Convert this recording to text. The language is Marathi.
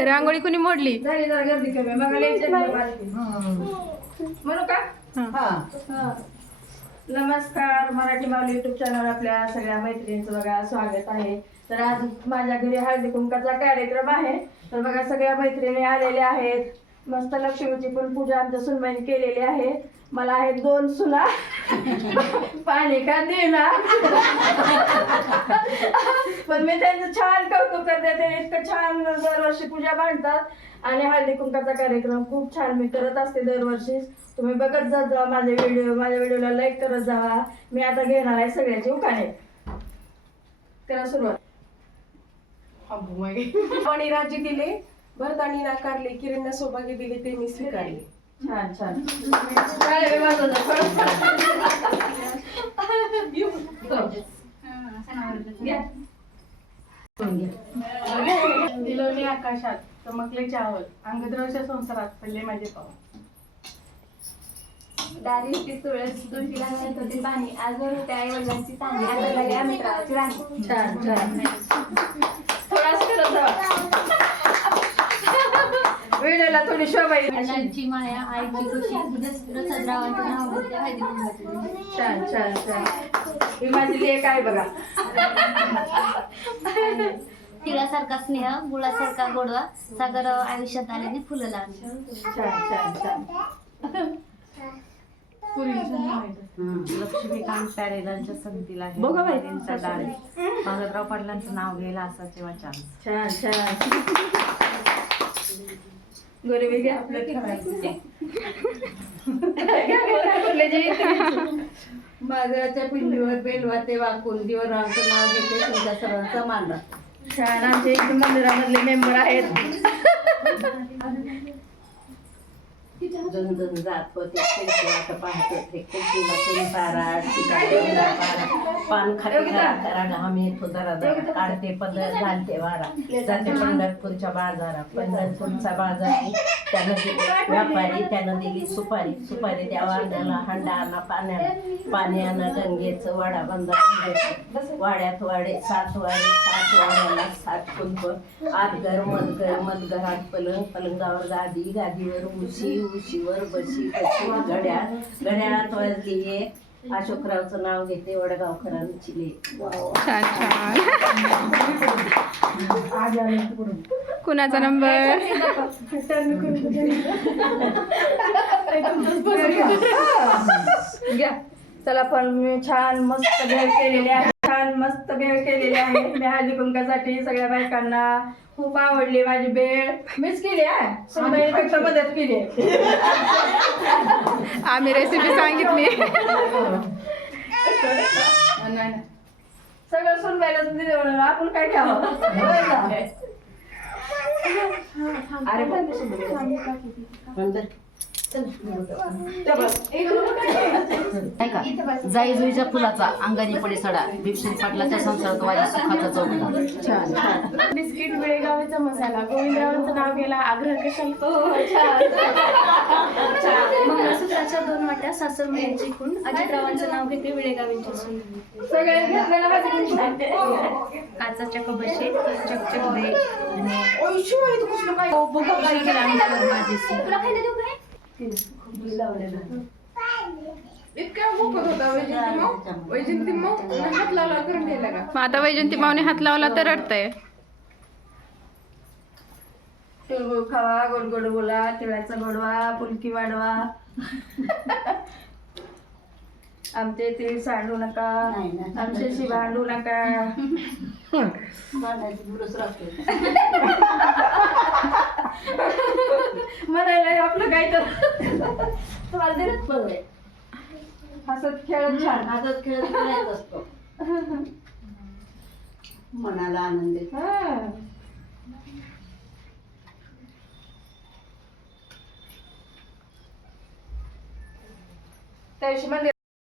रांगोळी कुणी मोडली? झाली जरा गर्दी कमी म्हणू का? नमस्कार, मराठी माऊली युट्यूब चॅनल आपल्या सगळ्या मैत्रिणींचं बघा स्वागत आहे. तर आज माझ्या घरी हळदी कुंकाचा कार्यक्रम आहे. तर बघा सगळ्या मैत्रिणी आलेल्या आहेत. मस्त लक्ष्मीची पण पूजा आमच्या सुनबाईने केलेली आहे. मला आहेत 2 सुना. पाणी का देना पण मी त्यांचं छान कौतुक करते. ते इतकं छान दरवर्षी पूजा मांडतात आणि हळदी कुंकाचा कार्यक्रम खूप छान मी करत असते दरवर्षी. तुम्ही बघत जा माझे व्हिडिओ, माझ्या व्हिडिओला लाईक करत जावा. मी आता घेणार आहे सगळ्याची उखाणे. करा सुरुवात. आणि राज्य दिले, भरतानी नाकारले, किरणला सौभाग्य दिले, ते मी स्वीकारले. छान छान. दिलोनी आकाशात चमकले चावल, अंगद्रवच्या संसारात पडले माझे पाव. दारी होती तुळस, तुळशीला मिळत होती पाणी, आजवर होते आई वडिलांची ताणी, आता लागल्या मित्राची राणी. छान छान. थोडाच करत जावा. व्हिडिओला थोडी शोभा येईल. आईची माया, आईची खुशी, रसदरावांचं नाव घेते हळदी कुंकवाचं. छान छान छान. ही माझी लेक आहे बघा. तिळासारखा स्नेह, गुळासारखा गोडवा, सागर आयुष्यात आल्याने फुलं लागली. छान छान छान. लक्ष्मीकांत पॅरेलांच्या संगतीला आहे बघा बाई. त्यांचा डाळे भागवतराव पाटलांचं नाव घ्यायला असा जेव्हा चान्स. छान छान. गोरेबी घ्या आपलं माझ्याच्या पिंडीवर बेलवाते वाकून दिवरांचं नाव घेते तुमच्या सर्वांचा मान. छान. आमच्या इथे मंदिरामधले मेंबर आहेत. जण जात होते खेळते पाहत होते खेळतीला खेळी पारा टिका पान खाते करा घाम येतो जरा जरा काढते पदर घालते वारा जाते पंढरपूरच्या बाजारात. पंढरपूरचा बाजार त्यानं दिली व्यापारी, त्यानं दिली सुपारी. सुपारी त्या वाड्याला हंडा आणा पाण्याला, पाण्यानं गंगेचं वाडा बंद वाड्यात वाडे 7 वाडे, 7 वाड्याला 7 कुंभ. आत घर मधघरात पलंग, पलंगावर गादी, गादीवर उशी, उशीवर बशी, घड्याळात वाजली एक. अशोकरावचं नाव घेते वडगावकरांची लेक. छान छान. कुणाचा नंबर? घ्या. चला पण मी छान मस्त भेळ केलेली आहे. छान मस्त भेळ केलेली आहे. मी हळदी कुंकासाठी सगळ्या बायकांना खूप आवडली माझी भेळ. मीच केली आहे. सुनबाईने मदत केली. आम्ही रेसिपी सांगितली. सगळं सुनबाईला दिलं, आपण काय घ्यावं. अरे जाई जुईच्या फुलाचा अंगानी पडे सडा, भीमसेन पाटलाच्या संसारात वाजी सुखाचा चौकडा. बिस्किट बेळगावीचा मसाला, गोविंदरावांचं नाव गेला, आग्रह कशाला. मंगळसूत्राच्या 2 वाट्या, सासर मुलींची खून, अजितरावांचं नाव घेते विळेगावींची सून. सगळे घेतलेलं काचाच्या कबशे, चकचक दे, तुला खायला देऊ काय? इतका भूकत होता वैजंती मग हात लावला करून घ्यायला का. मग आता वैजंती मावने हात लावला तर रडतंय. तिळगुळ खावा, गोड गोड बोला, तिळाचा गोडवा, फुलकी वाढवा. आमचे तीळ सांडू नका, आमच्याशी भांडू नका. म्हणायला आपलं काय तर तुम्हाला दिलंच बरं. हसत खेळत छान. हातात खेळत खेळत असतो, मनाला आनंद येतो. त्या दिवशी मंदिर